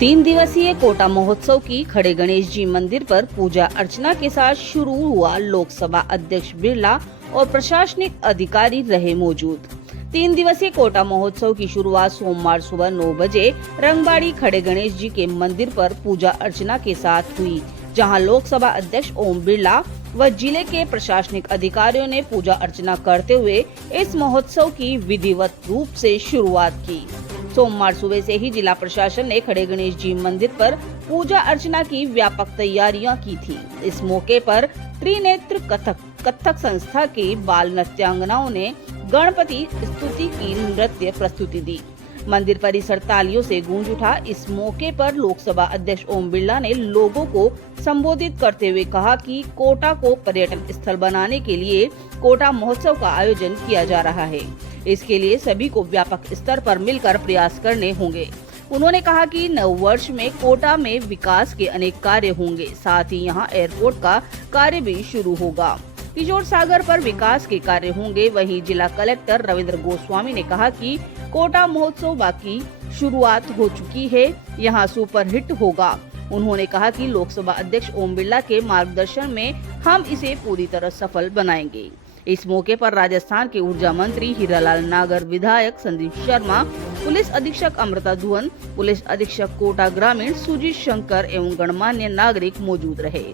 तीन दिवसीय कोटा महोत्सव की खड़े गणेश जी मंदिर पर पूजा अर्चना के साथ शुरू हुआ। लोकसभा अध्यक्ष बिरला और प्रशासनिक अधिकारी रहे मौजूद। 3 दिवसीय कोटा महोत्सव की शुरुआत सोमवार सुबह 9 बजे रंगबाड़ी खड़े गणेश जी के मंदिर पर पूजा अर्चना के साथ हुई, जहां लोकसभा अध्यक्ष ओम बिरला व जिले के प्रशासनिक अधिकारियों ने पूजा अर्चना करते हुए इस महोत्सव की विधिवत रूप से शुरुआत की। सोमवार सुबह से ही जिला प्रशासन ने खड़े गणेश जी मंदिर पर पूजा अर्चना की व्यापक तैयारियां की थी। इस मौके पर त्रिनेत्र कथक संस्था के बाल नृत्यांगनाओं ने गणपति स्तुति की नृत्य प्रस्तुति दी। मंदिर परिसर तालियों से गूंज उठा। इस मौके पर लोकसभा अध्यक्ष ओम बिरला ने लोगों को संबोधित करते हुए कहा कि कोटा को पर्यटन स्थल बनाने के लिए कोटा महोत्सव का आयोजन किया जा रहा है। इसके लिए सभी को व्यापक स्तर पर मिलकर प्रयास करने होंगे। उन्होंने कहा कि नव वर्ष में कोटा में विकास के अनेक कार्य होंगे, साथ ही यहां एयरपोर्ट का कार्य भी शुरू होगा। किशोर सागर पर विकास के कार्य होंगे। वहीं जिला कलेक्टर रविंद्र गोस्वामी ने कहा कि कोटा महोत्सव बाकी शुरुआत हो चुकी है, यहां सुपरहिट होगा। उन्होंने कहा कि लोकसभा अध्यक्ष ओम बिरला के मार्गदर्शन में हम इसे पूरी तरह सफल बनाएंगे। इस मौके पर राजस्थान के ऊर्जा मंत्री हीरालाल नागर, विधायक संदीप शर्मा, पुलिस अधीक्षक अमृता दुहन, पुलिस अधीक्षक कोटा ग्रामीण सुजीत शंकर एवं गणमान्य नागरिक मौजूद रहे।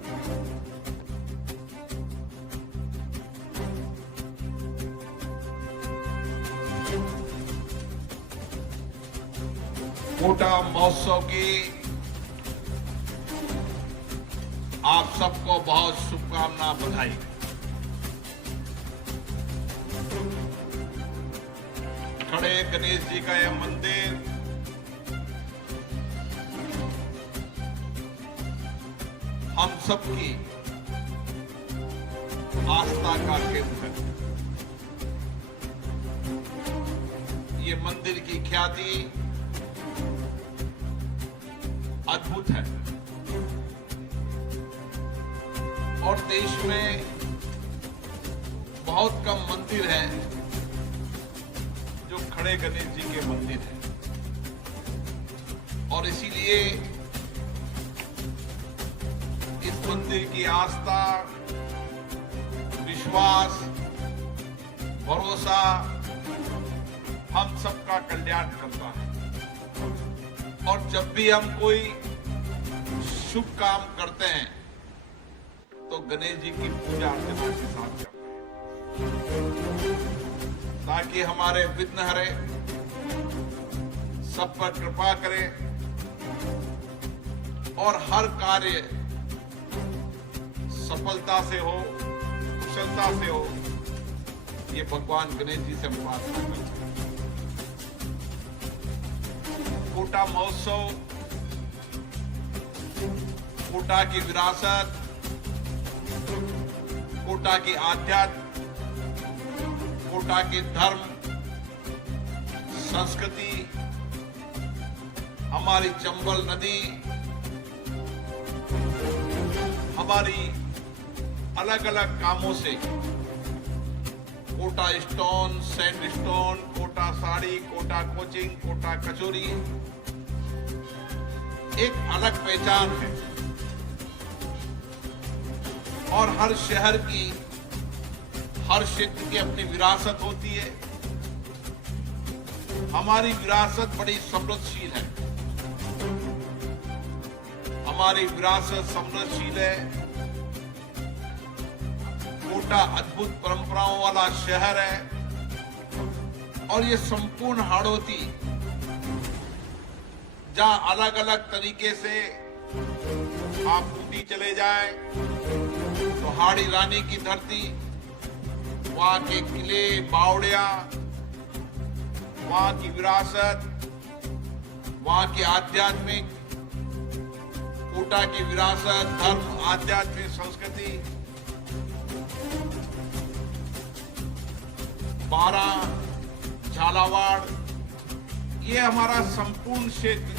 कोटा महोत्सव की आप सबको बहुत शुभकामना, बधाई। खड़े गणेश जी का यह मंदिर हम सबकी आस्था का केंद्र है। ये मंदिर की ख्याति अद्भुत है और देश में बहुत कम मंदिर हैं जो खड़े गणेश जी के मंदिर हैं और इसीलिए इस मंदिर की आस्था, विश्वास, भरोसा हम सबका कल्याण करता है। और जब भी हम कोई शुभ काम करते हैं तो गणेश जी की पूजा अर्चना के साथ करते हैं, ताकि हमारे विघ्न हरे, सब पर कृपा करे और हर कार्य सफलता से हो, कुशलता से हो। ये भगवान गणेश जी से हम प्रार्थना करते हैं। कोटा महोत्सव कोटा की विरासत, कोटा की आध्यात्म, कोटा के धर्म, संस्कृति, हमारी चंबल नदी, हमारी अलग अलग कामों से Kota stone, sandstone, Kota sari, Kota coaching, Kota kachori एक अलग पहचान है। और हर शहर की, हर क्षेत्र की अपनी विरासत होती है। हमारी विरासत बड़ी समृद्धशील है। हमारी विरासत समृद्धशील है। कोटा अद्भुत परंपराओं वाला शहर है और ये संपूर्ण हाड़ौती, जहां अलग अलग तरीके से आप ऊटी चले जाएं तो हाड़ी रानी की धरती, वहां के किले, बावड़िया, वहां की विरासत, वहां की आध्यात्मिक, कोटा की विरासत, धर्म, आध्यात्मिक संस्कृति, बारा, झालावाड़, ये हमारा संपूर्ण क्षेत्र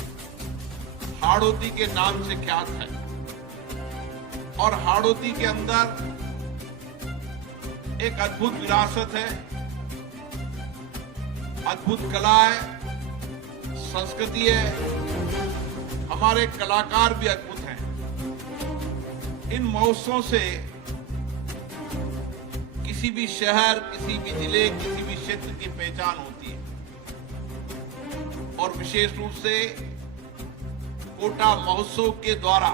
हाड़ौती के नाम से ख्यात है। और हाड़ौती के अंदर एक अद्भुत विरासत है, अद्भुत कला है, संस्कृति है। हमारे कलाकार भी अद्भुत हैं। इन महोत्सवों से किसी भी शहर, किसी भी जिले, किसी भी क्षेत्र की पहचान होती है और विशेष रूप से कोटा महोत्सव के द्वारा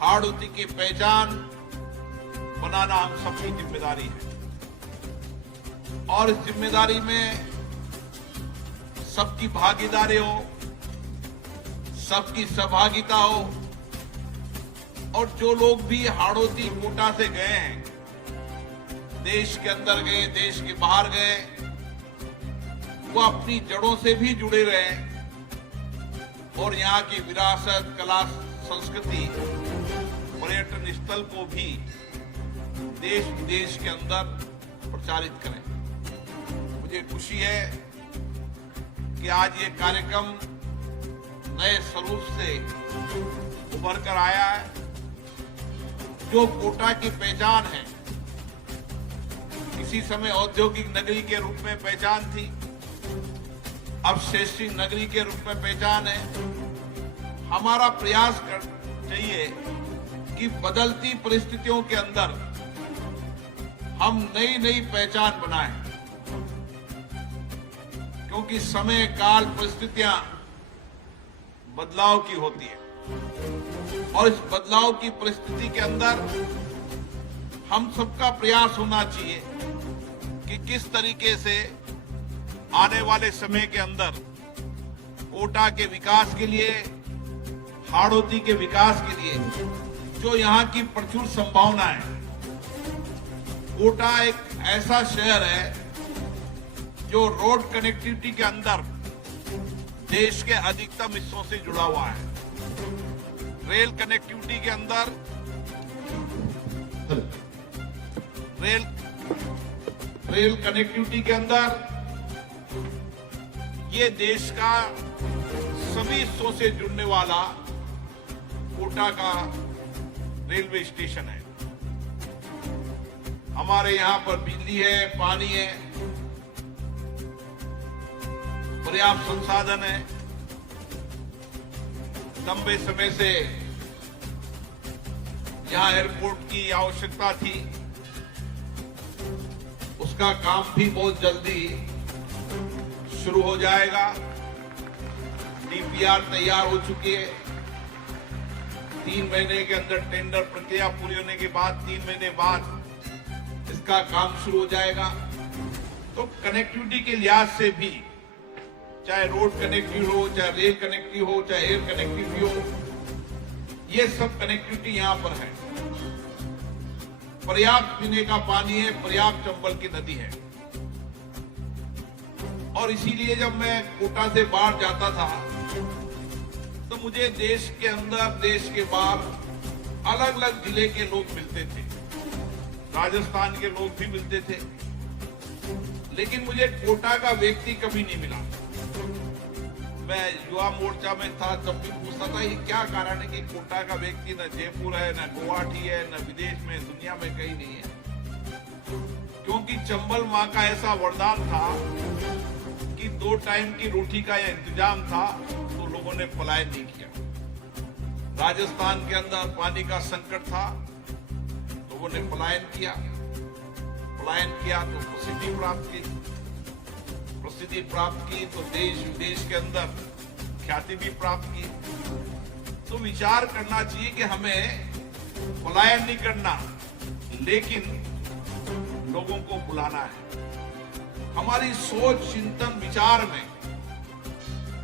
हाड़ौती की पहचान बनाना हम सबकी जिम्मेदारी है और इस जिम्मेदारी में सबकी भागीदारी हो, सबकी सहभागिता हो और जो लोग भी हाड़ौती कोटा से गए हैं, देश के अंदर गए, देश के बाहर गए, वो अपनी जड़ों से भी जुड़े रहे और यहाँ की विरासत, कला, संस्कृति, पर्यटन स्थल को भी देश विदेश के अंदर प्रचारित करें। मुझे खुशी है कि आज ये कार्यक्रम नए स्वरूप से उभर कर आया है। जो कोटा की पहचान है, किसी समय औद्योगिक नगरी के रूप में पहचान थी, अब शैक्षिक नगरी के रूप में पहचान है। हमारा प्रयास चाहिए कि बदलती परिस्थितियों के अंदर हम नई नई पहचान बनाएं, क्योंकि समय, काल, परिस्थितियां बदलाव की होती है और इस बदलाव की परिस्थिति के अंदर हम सबका प्रयास होना चाहिए कि किस तरीके से आने वाले समय के अंदर कोटा के विकास के लिए, हाड़ौती के विकास के लिए जो यहाँ की प्रचुर संभावना है। कोटा एक ऐसा शहर है जो रोड कनेक्टिविटी के अंदर देश के अधिकतम हिस्सों से जुड़ा हुआ है। रेल कनेक्टिविटी के अंदर रेल कनेक्टिविटी के अंदर ये देश का सभी हिस्सों से जुड़ने वाला कोटा का रेलवे स्टेशन है। हमारे यहाँ पर बिजली है, पानी है, पर्याप्त संसाधन है। लंबे समय से यहाँ एयरपोर्ट की आवश्यकता थी, उसका काम भी बहुत जल्दी शुरू हो जाएगा। डीपीआर तैयार हो चुकी है। 3 महीने के अंदर टेंडर प्रक्रिया पूरी होने के बाद 3 महीने बाद इसका काम शुरू हो जाएगा। तो कनेक्टिविटी के लिहाज से भी, चाहे रोड कनेक्टिविटी हो, चाहे रेल कनेक्टिविटी हो, चाहे एयर कनेक्टिविटी हो, ये सब कनेक्टिविटी यहाँ पर है। पर्याप्त पीने का पानी है, पर्याप्त चंबल की नदी है। और इसीलिए जब मैं कोटा से बाहर जाता था तो मुझे देश के अंदर, देश के बाहर अलग अलग जिले के लोग मिलते थे, राजस्थान के लोग भी मिलते थे, लेकिन मुझे कोटा का व्यक्ति कभी नहीं मिला। मैं युवा मोर्चा में था तब भी पूछता था ये क्या कारण है कि कोटा का व्यक्ति न जयपुर है, न गुवाहाटी है, न विदेश में, दुनिया में कहीं नहीं है। क्योंकि चंबल माँ का ऐसा वरदान था कि 2 टाइम की रोटी का यह इंतजाम था, तो लोगों ने पलायन नहीं किया। राजस्थान के अंदर पानी का संकट था, लोगों ने पलायन किया तो प्रसिद्धि प्राप्त की तो देश विदेश के अंदर ख्याति भी प्राप्त की। तो विचार करना चाहिए कि हमें पलायन नहीं करना, लेकिन लोगों को बुलाना है। हमारी सोच, चिंतन, विचार में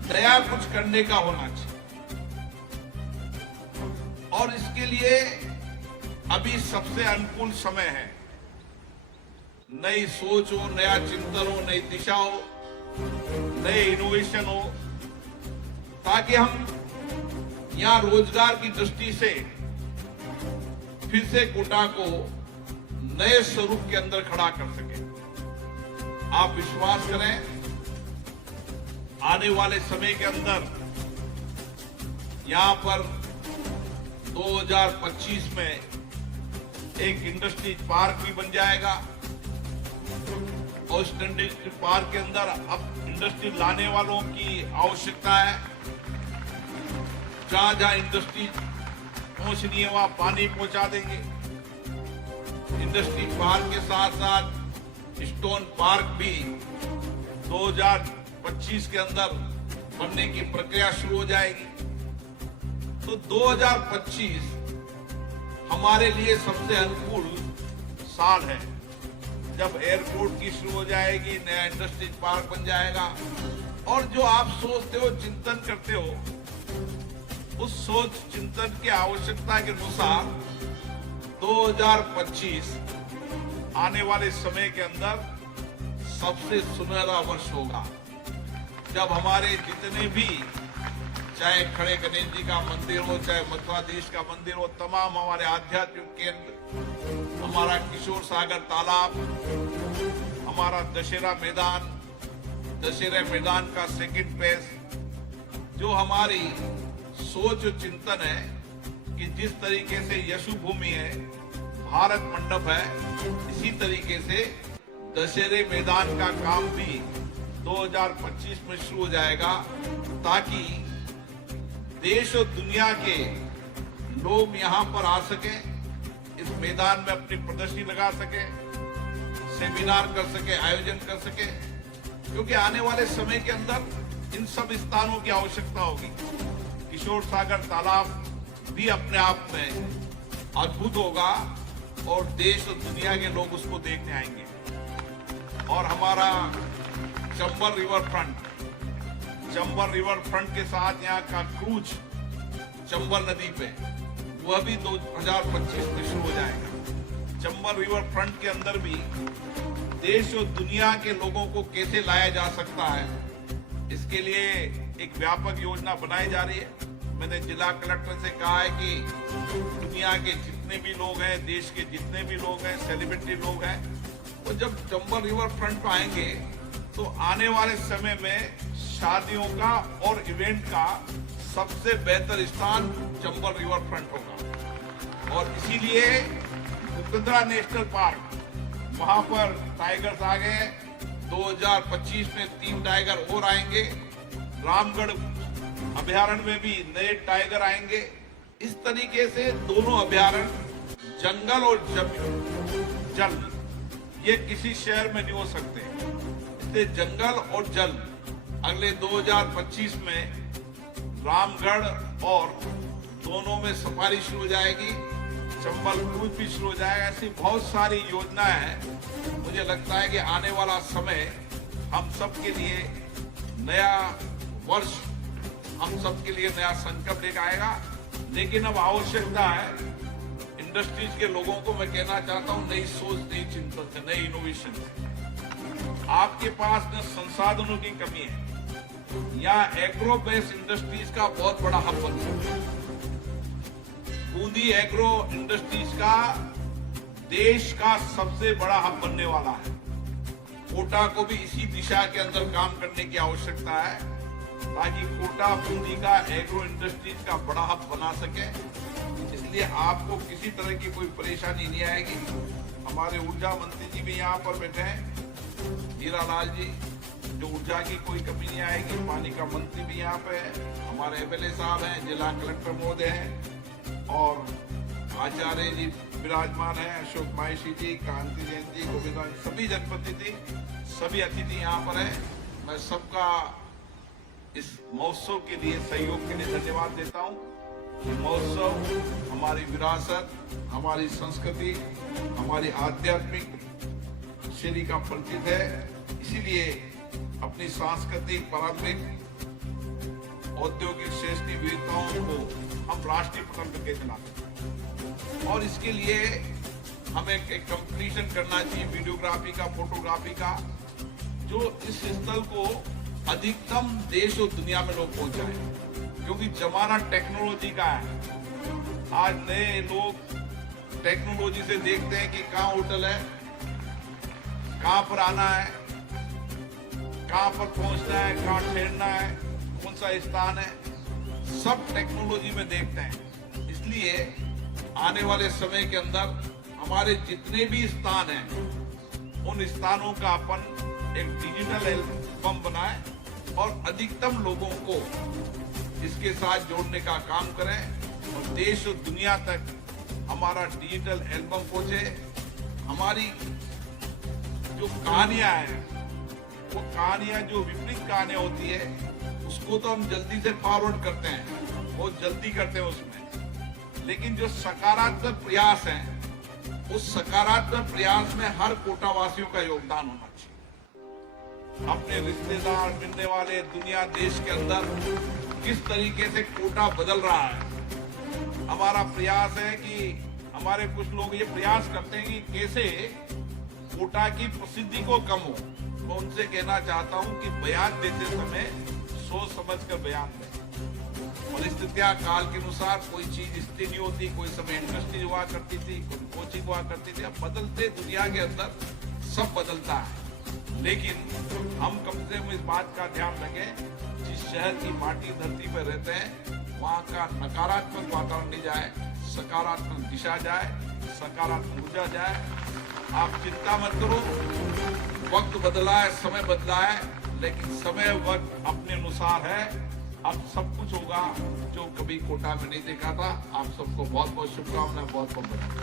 नया कुछ करने का होना चाहिए और इसके लिए अभी सबसे अनुकूल समय है। नई सोच हो, नया चिंतन हो, नई दिशा हो, नए इनोवेशन हो, ताकि हम यहाँ रोजगार की दृष्टि से फिर से कोटा को नए स्वरूप के अंदर खड़ा कर सके। आप विश्वास करें, आने वाले समय के अंदर यहाँ पर 2025 में एक इंडस्ट्री पार्क भी बन जाएगा और इस इंडस्ट्री पार्क के अंदर अब इंडस्ट्री लाने वालों की आवश्यकता है। जहां जहां इंडस्ट्री पहुंचनी है वहां पानी पहुंचा देंगे। इंडस्ट्री पार्क के साथ साथ स्टोन पार्क भी 2025 के अंदर बनने की प्रक्रिया शुरू हो जाएगी। तो 2025 हमारे लिए सबसे अनुकूल साल है, जब एयरपोर्ट की शुरू हो जाएगी, नया इंडस्ट्री पार्क बन जाएगा, और जो आप सोचते हो, चिंतन करते हो, उस सोच चिंतन की आवश्यकता के अनुसार 2025 आने वाले समय के अंदर सबसे सुनहरा वर्ष होगा, जब हमारे जितने भी, चाहे खड़े गणेश जी का मंदिर हो, चाहे मथुराधीश का मंदिर हो, तमाम हमारे आध्यात्मिक केंद्र, हमारा किशोर सागर तालाब, हमारा दशहरा मैदान का सेकंड फेज, जो हमारी सोच और चिंतन है कि जिस तरीके से यशु भूमि है, भारत मंडप है, इसी तरीके से दशहरे मैदान का काम भी 2025 में शुरू हो जाएगा, ताकि देश और दुनिया के लोग यहां पर आ सके, इस मैदान में अपनी प्रदर्शनी लगा सके, सेमिनार कर सके, आयोजन कर सके, क्योंकि आने वाले समय के अंदर इन सब स्थानों की आवश्यकता होगी। किशोर सागर तालाब भी अपने आप में अद्भुत होगा और देश और दुनिया के लोग उसको देखने आएंगे। और हमारा चंबल रिवर फ्रंट के साथ यहाँ का क्रूज चंबल नदी पे, वह भी 2025 में शुरू हो जाएगा। चंबल रिवर फ्रंट के अंदर भी देश और दुनिया के लोगों को कैसे लाया जा सकता है, इसके लिए एक व्यापक योजना बनाई जा रही है। मैंने जिला कलेक्टर से कहा है कि दुनिया के जितने भी लोग हैं, देश के जितने भी लोग हैं, सेलिब्रिटी लोग हैं, वो जब चंबल रिवर फ्रंट पर आएंगे तो आने वाले समय में शादियों का और इवेंट का सबसे बेहतर स्थान चंबल रिवर फ्रंट होगा। और इसीलिए मुकंदरा नेशनल पार्क, वहां पर टाइगर्स आ गए, 2025 में 3 टाइगर और आएंगे, रामगढ़ अभयारण्य में भी नए टाइगर आएंगे। इस तरीके से दोनों अभयारण्य, जंगल और जल, ये किसी शहर में नहीं हो सकते। इसलिए जंगल और जल अगले 2025 में रामगढ़ और दोनों में सफारी शुरू हो जाएगी, चंबल क्रूज भी शुरू हो जाएगा। ऐसी बहुत सारी योजनाएं हैं। मुझे लगता है कि आने वाला समय हम सबके लिए नया वर्ष, हम सबके लिए नया संकल्प लेकर आएगा। लेकिन अब आवश्यकता है, इंडस्ट्रीज के लोगों को मैं कहना चाहता हूं, नई सोच, नई चिंतन से, नई इनोवेशन से। आपके पास न संसाधनों की कमी है, यहाँ एग्रो बेस्ड इंडस्ट्रीज का बहुत बड़ा हब बन सकता है। बूंदी एग्रो इंडस्ट्रीज का देश का सबसे बड़ा हब बनने वाला है। कोटा को भी इसी दिशा के अंदर काम करने की आवश्यकता है, ताकि कोटा बूंदी का एग्रो इंडस्ट्रीज का बड़ा हब बना सके। इसलिए आपको किसी तरह की कोई परेशानी नहीं आएगी। हमारे ऊर्जा मंत्री जी भी यहाँ पर बैठे हैं, हीरा लाल जी, जो ऊर्जा की कोई कमी नहीं आएगी। पानी का मंत्री भी यहाँ पे है, हमारे एमएलए साहब हैं, जिला कलेक्टर महोदय हैं, और आचार्य जी विराजमान है, अशोक माहेशी जी, कांति जैन जी, गोविंदा जी, सभी जनप्रतिनिधि, सभी अतिथि यहाँ पर हैं। मैं सबका इस महोत्सव के लिए, सहयोग के लिए धन्यवाद देता हूँ। महोत्सव हमारी विरासत, हमारी संस्कृति, हमारी आध्यात्मिक शैली का परिचित है। इसीलिए अपनी सांस्कृतिक, पारंपरिक, औद्योगिक श्रेष्ठ विविधताओं को हम राष्ट्रीय पटल पर कैसे ला सकते हैं, और इसके लिए हमें एक कंपटीशन करना चाहिए वीडियोग्राफी का, फोटोग्राफी का, जो इस स्थल को अधिकतम देश और दुनिया में लोग पहुंचाएं, क्योंकि जमाना टेक्नोलॉजी का है। आज नए लोग टेक्नोलॉजी से देखते हैं कि कहाँ होटल है, कहाँ पर आना है, कहाँ पर पहुंचना है, कहाँ ठहरना है, कौन सा स्थान है, सब टेक्नोलॉजी में देखते हैं। इसलिए आने वाले समय के अंदर हमारे जितने भी स्थान हैं, उन स्थानों का अपन एक डिजिटल एल्बम बनाए और अधिकतम लोगों को इसके साथ जोड़ने का काम करें और देश और दुनिया तक हमारा डिजिटल एल्बम पहुंचे। हमारी जो कहानियां हैं, वो कहानियां जो विपरीत कहानियां होती है उसको तो हम जल्दी से फॉरवर्ड करते हैं, बहुत जल्दी करते हैं उसमें, लेकिन जो सकारात्मक प्रयास है उस सकारात्मक प्रयास में हर कोटावासियों का योगदान होना चाहिए। अपने रिश्तेदार, मिलने वाले, दुनिया, देश के अंदर किस तरीके से कोटा बदल रहा है। हमारा प्रयास है कि हमारे कुछ लोग ये प्रयास करते हैं कि कैसे कोटा की प्रसिद्धि को कम हो। मैं उनसे कहना चाहता हूं कि बयान देते समय सोच समझ कर बयान दें। परिस्थितियां काल के अनुसार कोई चीज स्थिर नहीं होती, कोई समय इंडस्ट्री हुआ करती थी, कोई कोचिंग हुआ करती थी। अब बदलते दुनिया के अंदर सब बदलता है, लेकिन हम कम से कम इस बात का ध्यान रखें, जिस शहर की माटी धरती पर रहते हैं वहां का नकारात्मक वातावरण नहीं जाए, सकारात्मक दिशा जाए, सकारात्मक ऊर्जा जाए। आप चिंता मत करो, वक्त बदला है, समय बदला है, लेकिन समय वक्त अपने अनुसार है। अब सब कुछ होगा जो कभी कोटा में नहीं देखा था। आप सबको बहुत बहुत शुभकामनाएं, बहुत बहुत बधाई।